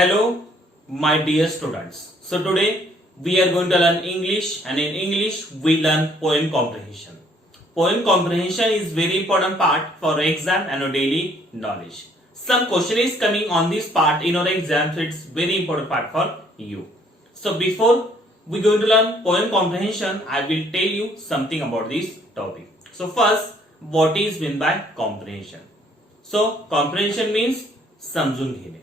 Hello, my dear students. So today we are going to learn English, and in English we learn poem comprehension. Poem comprehension is very important part for exam and our daily knowledge. Some question is coming on this part in our exam, so it's very important part for you. So before we going to learn poem comprehension, I will tell you something about this topic. So first, what is meant by comprehension? So comprehension means समजून घेणे.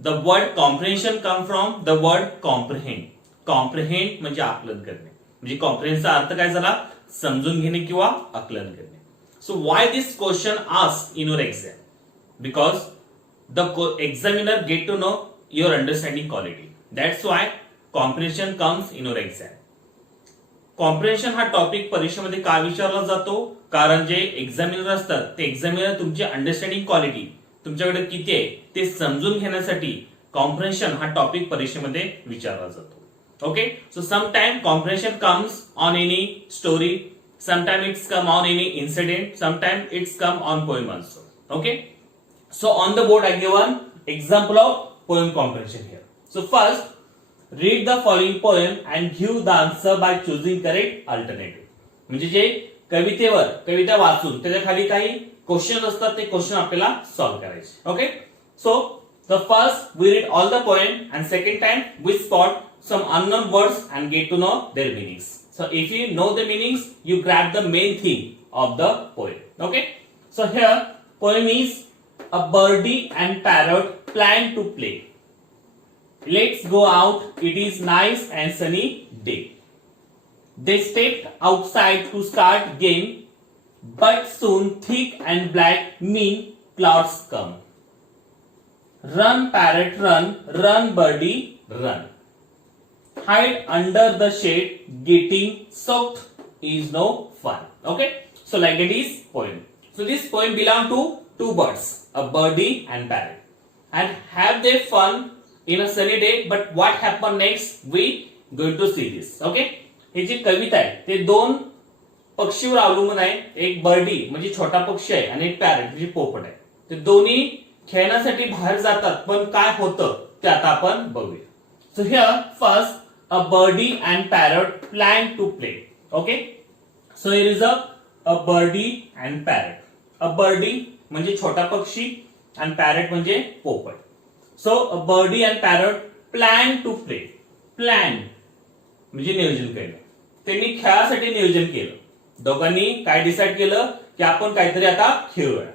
The word comprehension come from the word comprehend. Comprehend म्हणजे आकलन करणे. म्हणजे comprehensionचा अर्थ काय झाला? समजून घेणे किंवा आकलन करणे. So why this question asked in your exam? Because the examiner get to know your understanding quality. That's why comprehension comes in your exam. Comprehension हा टॉपिक परीक्षेमध्ये का विचारला जातो? कारण जे एक्झामिनर असतात ते एक्झामिनर तुमची अंडरस्टँडिंग क्वालिटी तुमच्याकडे किती आहे ते समजून घेण्यासाठी कॉम्प्रिहेन्शन हा टॉपिक परीक्षेमध्ये विचारला जातो. Okay, so sometime comprehension comes on any story, sometime it's come on any incident, sometime it's come on poem also. Okay, so on the board I give one example of poem comprehension here. So first, read the following poem and give the answer by choosing correct alternative. म्हणजे जे कविता वाचून त्याच्या खाली काही question असतात ते question आपल्याला solve करायचे. Okay, so the first we read all the poem and second time we spot some unknown words and get to know their meanings. So if you know the meanings you grab the main thing of the poem. Okay, so here poem is a birdie and parrot plan to play. Let's go out, it is nice and sunny day. They stepped outside to start game, but soon thick and black mean clouds come. Run parrot run, run birdie run. Hide under the shade, getting soaked is no fun. Okay, so like that is poem. So this poem belong to two birds, a birdie and parrot, and have their fun in a sunny day. But what happened next, we going to see this. Okay, ही जी कविता आहे ते दोन पक्षीवर अवलंबून आहे. एक बर्डी म्हणजे छोटा पक्षी आहे आणि एक पॅरट म्हणजे पोपट आहे. ते दोन्ही खेळण्यासाठी बाहेर जातात, पण काय होतं ते आता आपण बघूया. So here first, a birdie and parrot plan to play. Okay, so here is a birdie and parrot. A birdie म्हणजे छोटा पक्षी आणि पॅरट म्हणजे पोपट. So a birdie and parrot plan to play. Plan म्हणजे नियोजन केलं. त्यांनी खेळासाठी नियोजन केलं. दोघांनी काय डिसाइड केलं की आपण काहीतरी आता खेळूया.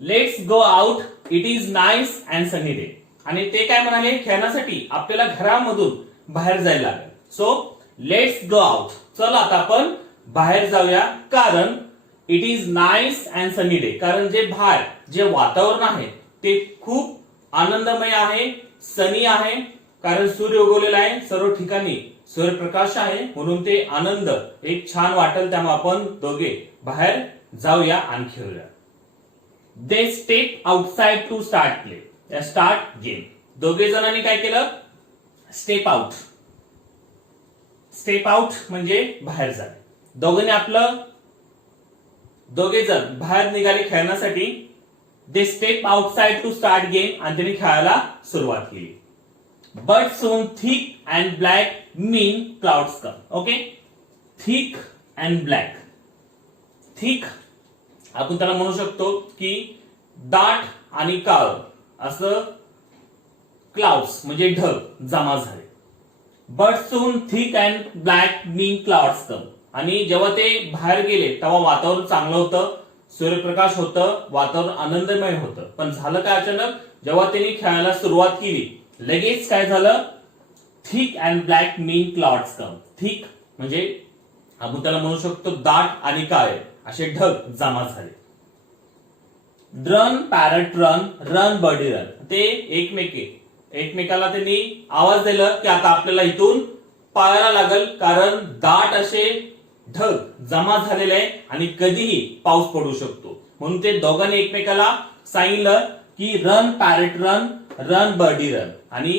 Let's go out, it is nice and sunny day. आणि ते काय म्हणाले, खेळण्यासाठी आपल्याला घरामधून बाहेर जायला लागेल. सो लेट्स गो आउट, चला आता आपण बाहेर जाऊया. कारण it is nice and sunny day, कारण जे बाहेर जे वातावरण आहे ते खूप आनंदमय आहे, सनी आहे. कारण सूर्य उगवलेला आहे, सर्व ठिकाणी सूर्यप्रकाश आहे, म्हणून ते आनंद एक छान वाटेल. त्यामुळे आपण दोघे बाहेर जाऊया आणि खेळूया. They step outside to start play, start game. दोघे जणांनी काय केलं, स्टेप आउट. स्टेप आउट म्हणजे बाहेर जाणे. दोघे जण बाहेर निघाले खेळण्यासाठी. They step outside to start game, आणि त्यांनी खेळायला सुरुवात केली. But soon thick and black mean clouds come. Okay, thick and black. Thick आपण त्याला म्हणू शकतो की दाट आणि काळ असं क्लाउड्स म्हणजे ढग जमा झाले. But soon thick and black mean clouds come. आणि जेव्हा ते बाहेर गेले तेव्हा वातावरण चांगलं होतं, सूर्यप्रकाश होतं, वातावरण आनंदमय होतं. पण झालं काय, अचानक जेव्हा त्यांनी खेळायला सुरुवात केली लगेच काय झालं, thick and black mean clouds come. Thick म्हणजे आपण त्याला म्हणू शकतो दाट आणि काळे असे ढग जमा झाले. Run parrot run, run birdie run. ते एकमेकाला त्यांनी आवाज दिला की आता आपल्याला इथून पळायला लागल, कारण दाट असे ढग जमा झालेले आहे आणि कधीही पाऊस पडू शकतो. म्हणून ते दोघांनी एकमेकाला सांगितलं की run parrot run, run birdie run. आणि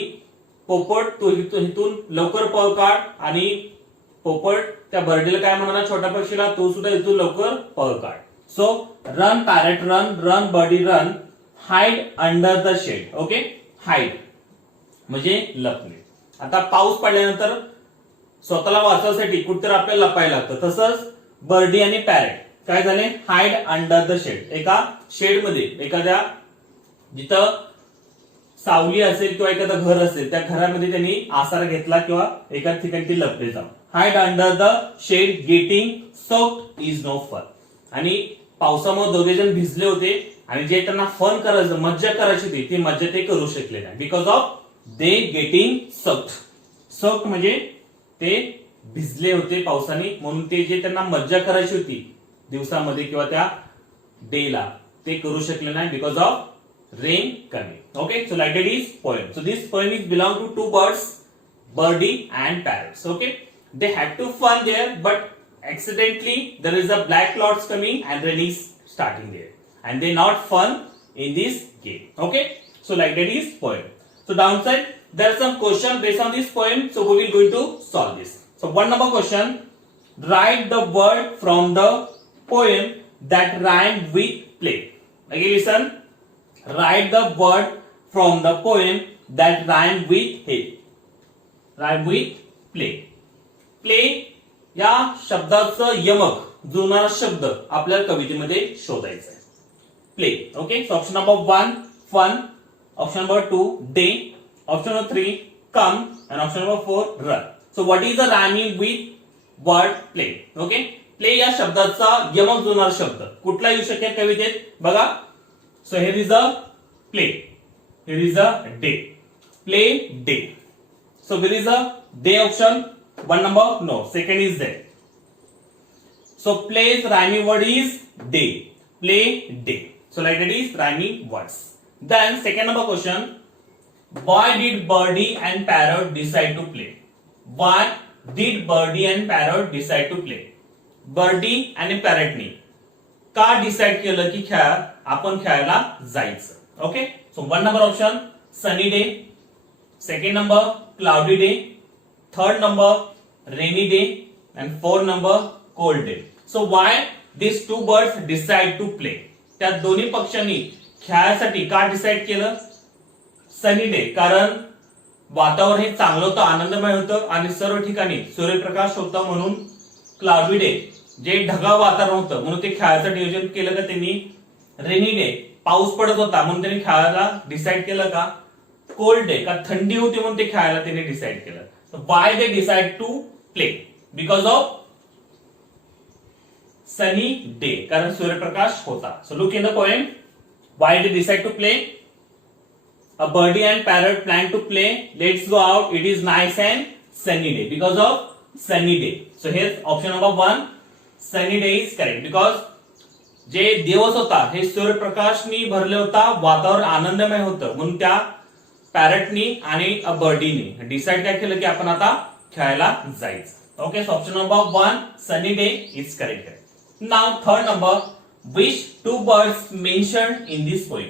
पोपट तो इथून लवकर पळ काढ, आणि पोपट त्या बर्डीला काय म्हणाला, छोट्या पक्षीला, तो सुद्धा इथून लवकर पळ काढ. So run parrot run, run birdie run, hide under the shade. Okay, hide म्हणजे लपणे. आता पाऊस पडल्यानंतर स्वतःला वाचवण्यासाठी कुठेतरी आपल्याला लपायला लागतं. तसंच बर्डी आणि पॅरेट काय झाले, हाईड अंडर द शेड. एका शेड मध्ये, एखाद्या जिथं सावली असेल किंवा एखादं घर असेल त्या घरामध्ये त्यांनी आसरा घेतला किंवा एका ठिकाणी ते लपले जाऊन. Hide under the shade getting soaked is no fun. आणि पावसामुळे दोघे जण भिजले होते आणि जे त्यांना फन करायचं, मज्जा करायची होती, ती मज्जा ते करू शकले नाही. Because of they getting soaked. Soaked म्हणजे ते भिजले होते पावसाने, म्हणून ते जे त्यांना मज्जा करायची होती दिवसामध्ये किंवा त्या डेला, ते करू शकले नाही because of rain coming. Okay, so like that is poem. So this poem is belong to two birds, birdie and parrots. Okay, they had to fun there, but accidentally there is a black clouds coming and rain is starting there, and they not fun in this game. Okay, so like that is poem. So downside there are some question based on this poem. So we will going to solve this. So one number question: write the word from the poem that rhymed with play. Again listen. Write the word from the poem that rhyme with it. Rhyme with play. Play या शब्दाचं यमक जुळणारा शब्द आपल्या कवितेमध्ये शोधायचा आहे. Play. Okay, so option number 1 fun, option number 2 day, option number 3 come and option number 4 run. So what is the rhyming with word play? Okay, play या शब्दाचा यमक जुळणारा शब्द कुठला येऊ शकेल कवितेत बघा. So here is a play. Here is a day. Play day. So there is a day option. One number no. Second is there. So play's rhyming word is day. Play day. So like that is rhyming words. Then second number question. Why did birdie and parrot decide to play? Why did birdie and parrot decide to play? Birdie आणि parrotनी का decide केलं की आपण खेळायला जायचं. Okay, so one number option sunny day, second number cloudy day, third number rainy day and fourth number cold day. So why this two birds decide to play? त्या दोन्ही पक्ष्यांनी खेळासाठी का डिसाइड केलं? सनी डे कारण वातावरण हे चांगलं होतं, आनंदमय होतं आणि सर्व ठिकाणी सूर्यप्रकाश होता म्हणून. क्लाउडी डे जे ढगाळ वातावरण होतं म्हणून ते खेळायचं नियोजन केलं का त्यांनी. रेनी डे पाऊस पडत होता म्हणून त्यांनी खेळायला डिसाइड केलं का. कोल्ड डे का थंडी होती म्हणून ते खेळायला त्यांनी डिसाइड केलं. Why they decide to play? Because of sunny day कारण सूर्यप्रकाश होता. So look in the poem. Why they decide to play? A birdie and parrot plan to play. Let's go out. It is nice and sunny day. Because of sunny day. So here's option number 1. Sunny day is correct because जे दिवस होता हे सूर्यप्रकाशनी भरले होता, वातावरण आनंदमय होतं म्हणून त्या पॅरटनी आणि बर्डीनी डिसाइड काय केलं की आपण आता खेळायला जायचं. Okay, so option number 1 sunny day is correct. Now third number, which two birds mentioned in this poem?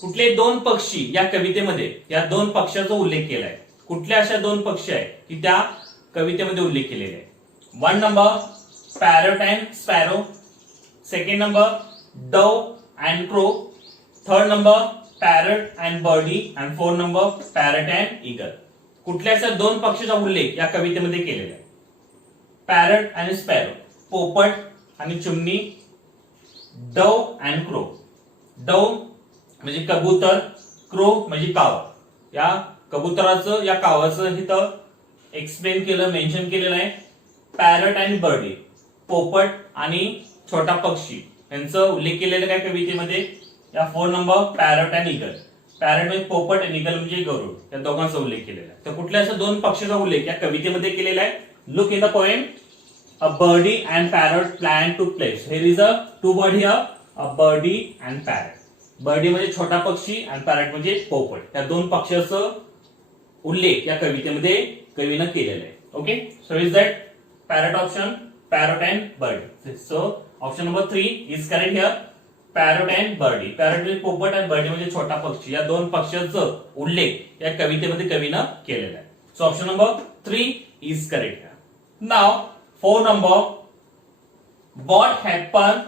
कुठले दोन पक्षी या कवितेमध्ये, या दोन पक्ष्याचा उल्लेख केलाय? कुठल्या अशा दोन पक्षी आहेत की त्या कवितेमध्ये उल्लेख केलेले आहे? One number parrot and sparrow, second number dove and crow, third number parrot and birdie and fourth number parrot and eagle. कुठल्या अशा दोन पक्षीचा उल्लेख या कवितेमध्ये केलेला आहे? पॅरट अँड स्पॅरो पोपट आणि चिमणी, डव अँड क्रो डव म्हणजे कबूतर, क्रो म्हणजे काव. या कबुतराचं या कावाचं इथं एक्सप्लेन केलं, मेन्शन केलेलं आहे. पॅरट अँड बर्डी पोपट आणि छोटा पक्षी यांचा उल्लेख केलेला काय कवितेमध्ये? या 4 number parrot and eagle. Parrot म्हणजे पोपट आणि ईगल म्हणजे गरुड, या दोघांचा उल्लेख केलेला आहे. तर कुठल्या अशा दोन पक्षीचा उल्लेख या कवितेमध्ये केलेला आहे? Look in the poem. A birdie and parrot plan to play. Here is a two bird here, a birdie and parrot. Birdie म्हणजे छोटा पक्षी आणि पॅरट म्हणजे पोपट. या दोन पक्ष्याचा उल्लेख या कवितेमध्ये कवीनं केलेला आहे. Okay, so is that parrot option, parrot and birdie. So option number 3 is correct here. Parrot and birdie. Parrot म्हणजे पोपट आणि बर्डी म्हणजे छोटा पक्षी. या दोन पक्ष्याचा उल्लेख या कवितेमध्ये कवीनं केलेला आहे. So option number 3 is correct. Now 4 number, what happen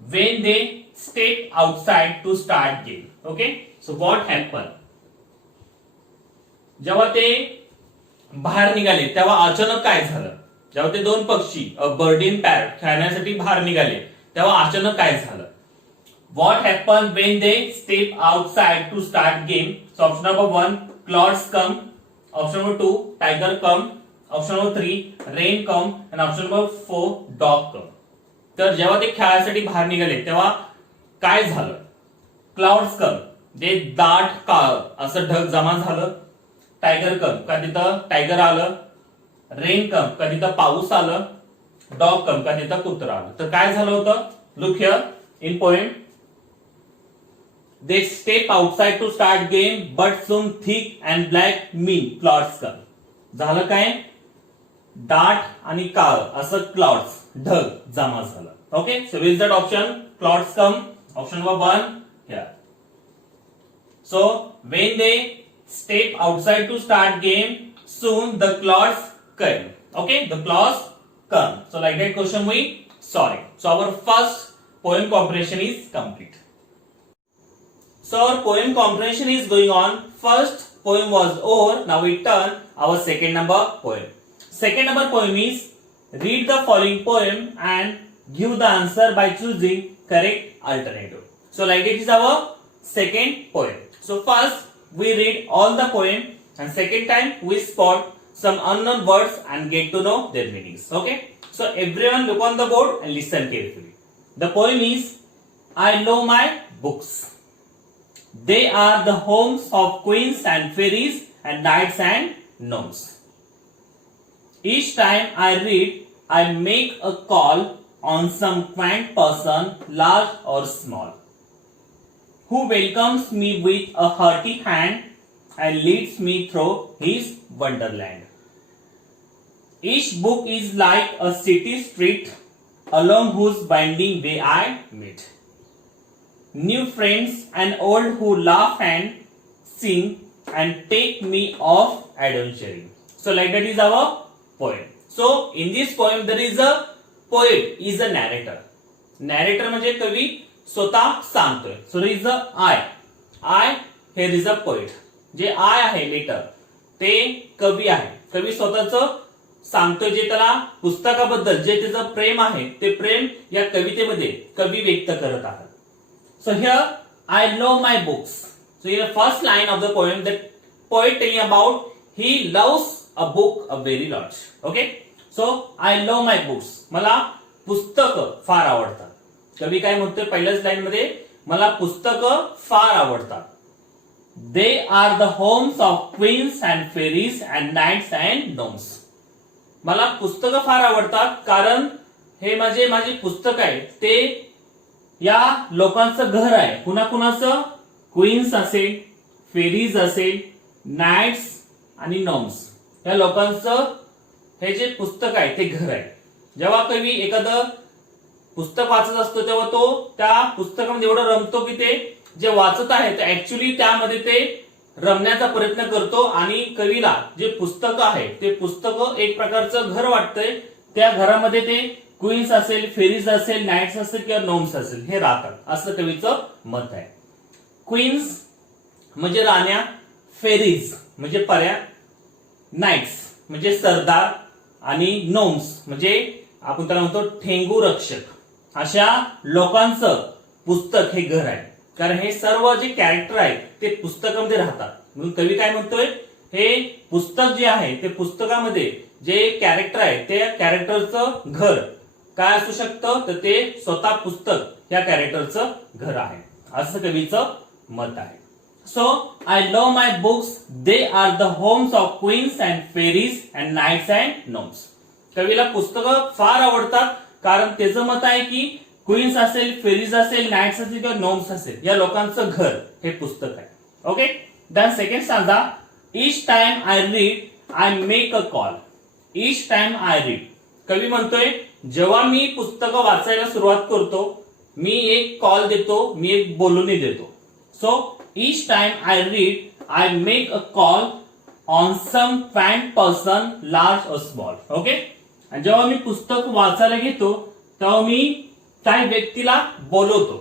when they step outside to start game. Okay, so what happened? जेव्हा ते बाहेर निघाले तेव्हा अचानक काय झालं? जेव्हा ते दोन पक्षी बर्ड इन पॅरट खेळण्यासाठी बाहेर निघाले तेव्हा अचानक काय झालं? What happened when they step outside to start game? So option number 1, clouds come. Option number 2, tiger come. Option number 3, rain come. And option number 4, dog come. तर जेव्हा ते खेळासाठी बाहेर निघाले तेव्हा काय झालं? क्लाउड्स कम, जे दाट काळ असं ढग जमा झालं. टायगर कम, का तिथं टायगर आलं. रेन कम, का तिथं पाऊस आलं. डॉग कम, का तिथं कुत्रा आलं. तर काय झालं होतं? Look here in poem. They step outside to start game, but soon thick and black mean clouds come. झालं काय? दाट आणि काळ असं क्लाउड्स ढग जमा झालं. Okay, so which that option? Clouds come. Option number 1 here. So when they step outside to start game, soon the clouds come. Okay, the clouds come. So like that question we solve. So our first poem comprehension is complete. So our poem comprehension is going on. First poem was over. Now we turn our second number poem. Second number poem is read the following poem and give the answer by choosing correct alternative. So like it is our second poem. So first we read all the poem and second time we spot some unknown words and get to know their meanings. Okay. So everyone look on the board and listen carefully. The poem is I know my books. They are the homes of queens and fairies and knights and gnomes. Each time I read, I make a call on some quaint person, large or small, who welcomes me with a hearty hand and leads me through his wonderland. Each book is like a city street along whose winding way I meet new friends and old who laugh and sing and take me off adventuring. So like that is our poem. So in this poem there is a poet, is a narrator. Narrator म्हणजे कवी स्वतः सांगतोय. So there is a I here is a poet. जे I आहे letter ते कवी आहे. कवी स्वतःच सांगतोय, जे त्याला पुस्तकाबद्दल जे त्याचं प्रेम आहे ते प्रेम या कवितेमध्ये कवी व्यक्त करत आहे. So here I know my books. So in the first line of the poem, the poet telling about he loves a book a very lot. Okay. So I know my books. मला पुस्तक फार आवडतात. कवी काय म्हणतोय पहिल्याच line मध्ये? मला पुस्तक फार आवडतात. They are the homes of queens and fairies and knights and gnomes. मला पुस्तक फार आवडतात कारण हे माझे पुस्तक आहे ते या लोकांचं घर आहे. कुणाकुणाचं? क्वीन्स असेल, फेरीज असेल, नाइट्स आणि नॉम्स, या लोकांचं हे जे पुस्तक आहे ते घर आहे. जेव्हा कवी एखादं पुस्तक वाचत असतो तेव्हा तो त्या पुस्तकामध्ये एवढं रमतो की ते जे वाचत आहे ते ऍक्च्युली त्यामध्ये ते रमण्याचा प्रयत्न करतो आणि कवीला जे पुस्तक आहे ते पुस्तक एक प्रकारचं घर वाटतंय. त्या घरामध्ये ते क्वीन्स असेल, फेरीज असेल, नाइट्स असेल किंवा नोम्स असेल हे राहतात, असं कवीचं मत आहे. क्वीन्स म्हणजे राण्या, फेरीज म्हणजे पऱ्या, नाइट्स म्हणजे सरदार आणि नोम्स म्हणजे आपण त्याला म्हणतो ठेंगू रक्षक, अशा लोकांचं पुस्तक हे घर आहे. कारण हे सर्व जे कॅरेक्टर आहेत ते पुस्तकामध्ये राहतात. म्हणून कवी काय म्हणतोय, हे पुस्तक जे आहे ते पुस्तकामध्ये जे कॅरेक्टर आहे ते कॅरेक्टरचं घर काय असू शकतं, तर ते स्वतः पुस्तक या कॅरेक्टरचं घर आहे, असं कवीचं मत आहे. So I love my books, they are the homes of queens and fairies and knights and gnomes. कवीला पुस्तकं फार आवडतात कारण त्याचं मत आहे की क्वीन्स असेल, फेरीज असेल, नाइट्स असेल किंवा नोम्स असेल या लोकांचं घर हे पुस्तक आहे. Okay. Then second stanza, each time I read I make a call. Each time I read, कवी म्हणतोय जेव्हा मी पुस्तकं वाचायला सुरुवात करतो मी एक कॉल देतो, मी एक बोलणी देतो. So each time I read I make a call on some fun person, large और स्मॉल. ओके. आणि जेव्हा मी पुस्तक वाचायला घेतो तेव्हा मी काही व्यक्तीला बोलवतो,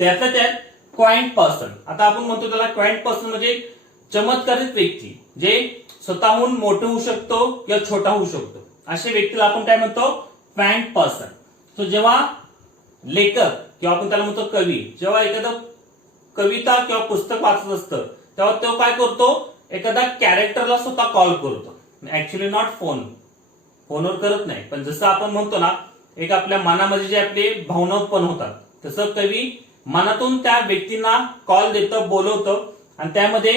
त्यातल्या त्यात क्वाइंट पर्सन. आता आपण म्हणतो त्याला क्वाइंट पर्सन म्हणजे चमत्कारिक व्यक्ती, जे स्वतःहून मोठं होऊ शकतो किंवा छोटा होऊ शकतो, अशा व्यक्तीला आपण काय म्हणतो, क्वाइंट पर्सन. सो जेव्हा लेखक किंवा आपण त्याला म्हणतो कवी, जेव्हा एखादं कविता किंवा पुस्तक वाचत असतं तेव्हा तो काय करतो, एखादा कॅरेक्टरला स्वतः कॉल करतो. ऍक्च्युली नॉट फोनवर करत नाही, पण जसं आपण म्हणतो ना, एक आपल्या मनामध्ये जे आपले भावना उत्पन्न होतात, तसं कवी मनातून त्या व्यक्तींना कॉल देतं, बोलवतं. आणि त्यामध्ये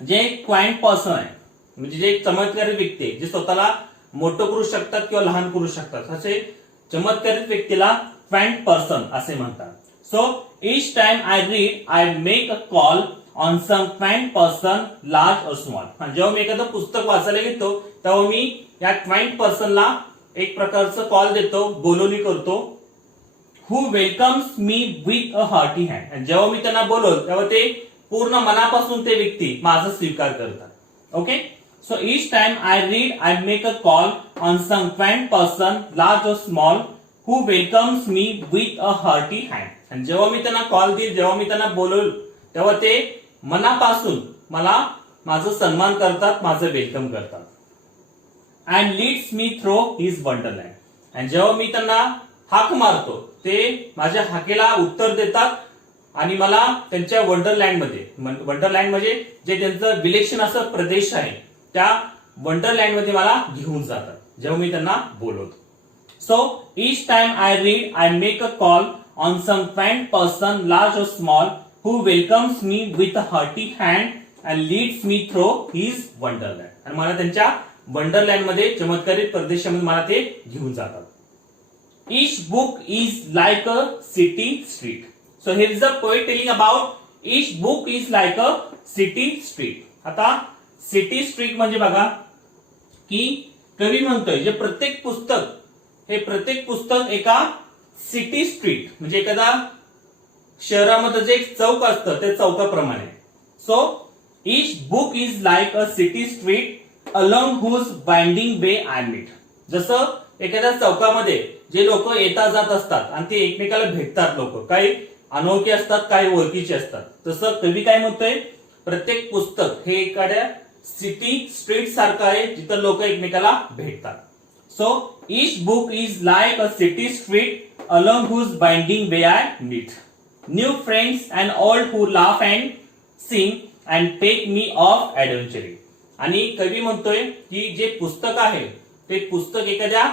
जे क्वाइंट पर्सन आहे, म्हणजे जे चमत्कारिक व्यक्ती आहे, जे स्वतःला मोठं करू शकतात किंवा लहान करू शकतात, असे चमत्कारिक व्यक्तीला क्वाइंट पर्सन असे म्हणतात. So each time I read, I make a call on some quaint person, large or small. जेव्हा मी एखादं पुस्तक वाचायला घेतो तेव्हा मी या क्वाइंट पर्सनला एक प्रकारचं कॉल देतो, बोलवणी करतो. Who welcomes me with a hearty hand. आणि जेव्हा मी त्यांना बोलवतो तेव्हा ते पूर्ण मनापासून ते व्यक्ती माझा स्वीकार करतात. Okay, so each time I read, I make a call on some quaint person, large or small, who welcomes me with a hearty hand. आणि जेव्हा मी त्यांना कॉल देईल, जेव्हा मी त्यांना बोलवल, तेव्हा ते मनापासून मला माझं सन्मान करतात, माझं वेलकम करतात. And leads me through his wonderland. आणि जेव्हा मी त्यांना हाक मारतो ते माझ्या हाकेला उत्तर देतात आणि मला त्यांच्या वंडरलँड म्हणजे जे त्यांचं विलक्षण असं प्रदेश आहे त्या वंडरलँड मध्ये मला घेऊन जातात जेव्हा मी त्यांना बोलवतो. So each time I read, I make a call on some quaint person, large or small, who welcomes me with a hearty hand and leads me through his wonderland. आणि मला त्यांच्या वंडरलँड मध्ये, चमत्कारिक प्रदेशामध्ये मला ते घेऊन जातात. Each book is like a city street. So here is a poet telling about each book is like a city street. आता सिटी स्ट्रीट म्हणजे बघा की कवी म्हणतोय जे प्रत्येक पुस्तक एका सिटी स्ट्रीट म्हणजे एखादा शहरामध्ये जे एक चौक असतं त्या चौकाप्रमाणे. So each book is like a city street along whose binding way I meet. जसं एखाद्या चौकामध्ये जे लोक येता जात असतात आणि ते एकमेकाला भेटतात, लोक काही अनोळखी असतात, काही ओळखीचे असतात, तसं कवी काय म्हणतोय, प्रत्येक पुस्तक हे एखाद्या सिटी स्ट्रीट सारखं आहे जिथं लोक एकमेकाला भेटतात. So each book is like a city street along whose binding way I meet new friends and old who laugh and sing and take me off adventuring. आणि कवी म्हणतोय की जे पुस्तक आहे ते पुस्तक एखाद्या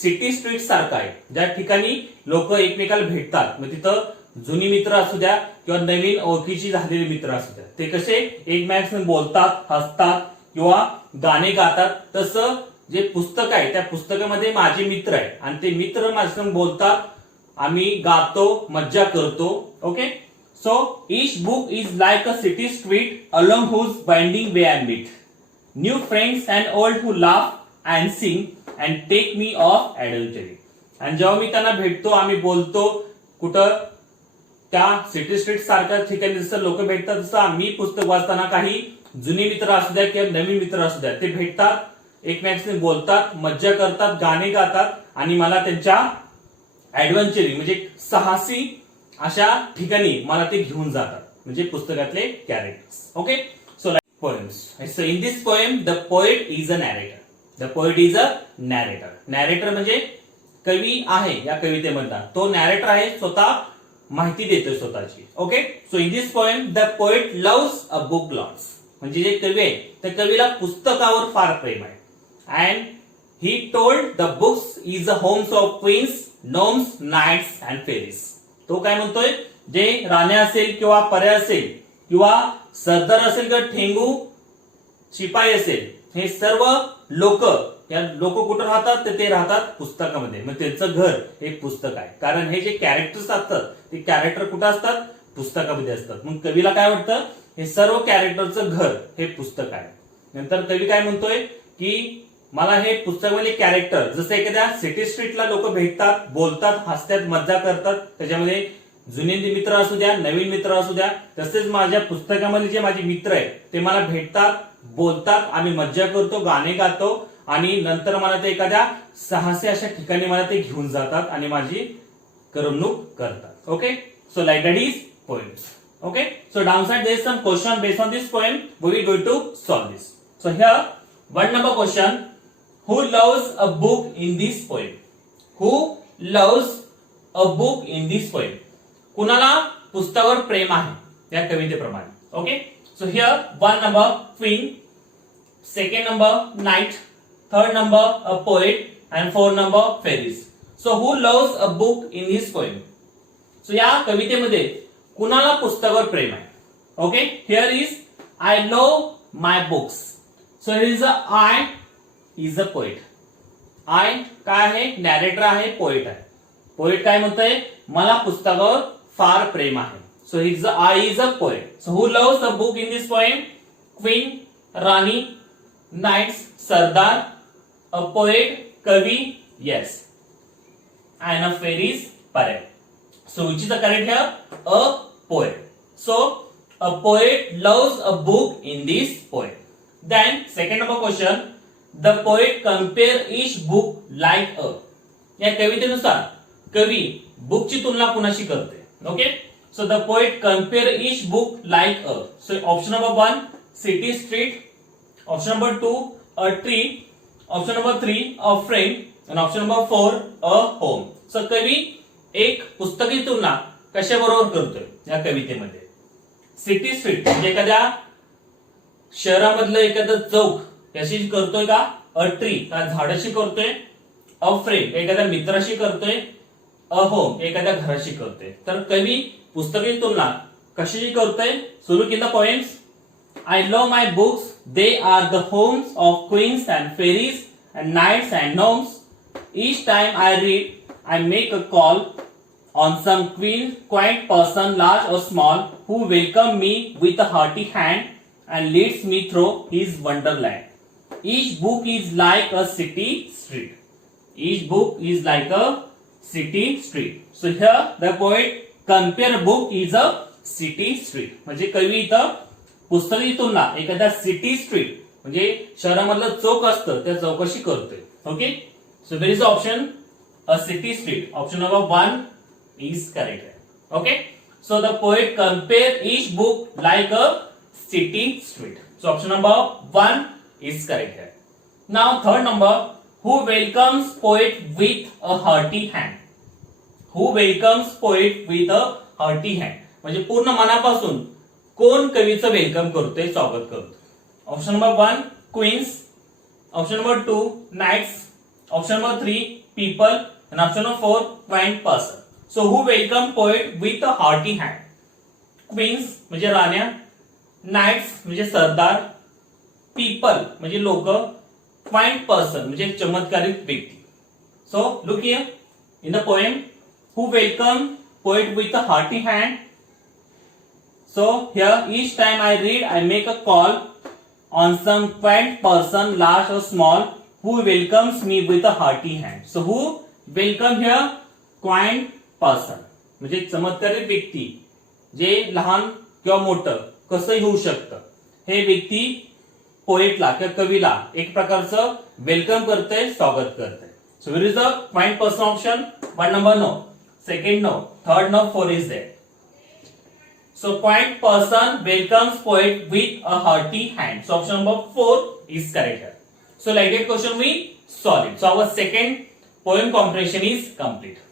सिटी स्ट्रीट सारखं आहे ज्या ठिकाणी लोक एकमेकाला भेटतात. मग तिथं जुनी मित्र असू द्या किंवा नवीन ओळखीची झालेली मित्र असू द्या, ते कसे एकमेकांशी बोलतात, हसतात किंवा गाणे गातात. तसं जे पुस्तक आहे त्या पुस्तकामध्ये माझे मित्र आहे आणि ते मित्र माझ्यासंग बोलतात, आम्ही गातो, मज्जा करतो. Okay, so each book is like a city street along whose binding way I meet new friends and old who laugh and sing and take me off adventuring. आणि जेव्हा मी त्यांना भेटतो, आम्ही बोलतो, कुठं त्या सिटी स्ट्रीट सारख्या ठिकाणी जसं लोक भेटतात तसं आम्ही पुस्तक वाचताना काही जुने मित्र असू द्या किंवा नवीन मित्र असू द्या, ते भेटतात, एकमेकांशी बोलतात, मज्जा करतात, गाणे गातात आणि मला त्यांच्या ऍडव्हेंचरिंग म्हणजे साहसी अशा ठिकाणी मला ते घेऊन जातात, म्हणजे पुस्तकातले characters. Okay, so like poems. So in this poem the poet is a narrator. The poet is a narrator. Narrator म्हणजे कवी आहे या कवितेमधला, तो नॅरेटर आहे, स्वतः माहिती देतोय स्वतःची. Okay, so in this poem the poet loves a book lots. म्हणजे जे कवी आहे त्या कवीला पुस्तकावर फार प्रेम आहे. And he told the books is the homes of queens, gnomes, knights and fairies. तो काय म्हणतोय, जे राण्या असेल किंवा पर्या असेल किंवा सरदार असेल किंवा ठेंगू शिपाई असेल, हे सर्व लोक कुठं राहतात, तर ते राहतात पुस्तकामध्ये. मग त्यांचं घर हे पुस्तक आहे, कारण हे जे कॅरेक्टर्स असतात ते कॅरेक्टर कुठं असतात, पुस्तकामध्ये असतात. मग कवीला काय वाटतं, हे सर्व कॅरेक्टरचं घर हे पुस्तक आहे. नंतर कवी काय म्हणतोय की मला हे पुस्तकामध्ये कॅरेक्टर जसं एखाद्या सिटी स्ट्रीटला लोक भेटतात, बोलतात, हसतात, मज्जा करतात, त्याच्यामध्ये जुने मित्र असू द्या, नवीन मित्र असू द्या, तसेच माझ्या पुस्तकामध्ये जे माझे मित्र आहेत ते मला भेटतात, बोलतात, आम्ही मज्जा करतो, गाणे गातो आणि नंतर मला ते एखाद्या साहसी अशा ठिकाणी मला ते घेऊन जातात आणि माझी करमणूक करतात. Okay, so like that is poems. Okay, so downside there is some question based on this poem. We will going to solve this. So here, 1 number question. Who loves a book in this poem? Who loves a book in this poem? कुणाला पुस्तकावर प्रेम आहे या कवितेप्रमाणे. Okay. So here 1 number queen, 2nd number knight, 3rd number a poet and 4 number fairies. So who loves a book in this poem? So या कवितेमध्ये कुणाला पुस्तकावर प्रेम आहे? Okay. Here is I love my books. So here is a I is a poet. I काय आहे? Narrator आहे, poet आहे. Poet काय म्हणतोय? मला पुस्तकावर फार प्रेम आहे. So his I is a poet. So who loves the book in this poem? Queen, Rani, knights, Sardar, a poet, कवी, yes, and a fairies, parrot. So which is the correct here? A poet. So a poet loves a book in this poem. Then second number question. The poet compare each book like a. या कवितेनुसार कवी बुकची तुलना कुणाशी करते? Okay. So the poet compare each book like a. So option number 1 city street, option number 2 a tree, option number 3 a friend, and option number 4 a home. So कवी एक पुस्तकी तुलना कशाबरोबर करतोय या कवितेमध्ये? सिटी स्ट्रीट म्हणजे एखाद्या शहरामधलं एखादं चौक याशी करतोय का? अ ट्री का झाडाशी करतोय? अ फ्रेंड एखाद्या मित्राशी करतोय? अ होम एखाद्या घराशी करतोय. तर कवी पुस्तकी तुलना कशाशी करतोय? So look in the poems. I love my books. They are the homes of queens and fairies and knights and gnomes. Each time I read, I make a call on some quaint person, large or small, who welcome me with a hearty hand and leads me through his wonderland. Each book is like a city street. Each book is like a city street. So here the poet compare book is a city street. म्हणजे कवी इथं पुस्तकी तुलना एखाद्या city street म्हणजे शहरामधलं चौक असतं त्या चौकाशी करतोय. Okay. So there is option a city street. Option number 1 is correct. Okay. So the poet compare each book like a city street. So option number 1 is correct here. Now third number, who welcomes poet with a hearty hand? Who welcomes poet with a hearty hand? म्हणजे पूर्ण मनापासून कोण कवीचं welcome करतोय, स्वागत करतोय? Option number 1 queens, option number 2 knights, option number 3 people and option number 4 quaint person. So who welcome poet with a hearty hand? Queens म्हणजे राण्या, knights म्हणजे सरदार, people म्हणजे लोक, quaint person म्हणजे चमत्कारिक व्यक्ती. So look here in the poem, who welcome poet with a hearty hand. So here each time I read, I make a call on some quaint person, large or small, who welcomes me with a hearty hand. So who welcome here? Quaint person म्हणजे चमत्कारिक व्यक्ती, जे लहान किंवा मोठं कसंही होऊ शकतं. हे व्यक्ती पोएटला किंवा कवीला एक प्रकारचं वेलकम करतंय, स्वागत करतंय. So where is the quaint person option? 1 number no, 2nd no, 3rd no, 4 is there. So quaint person welcomes poet with a hearty hand. So option number 4 is correct here. So like that question we solve it. So our second poem comprehension is complete.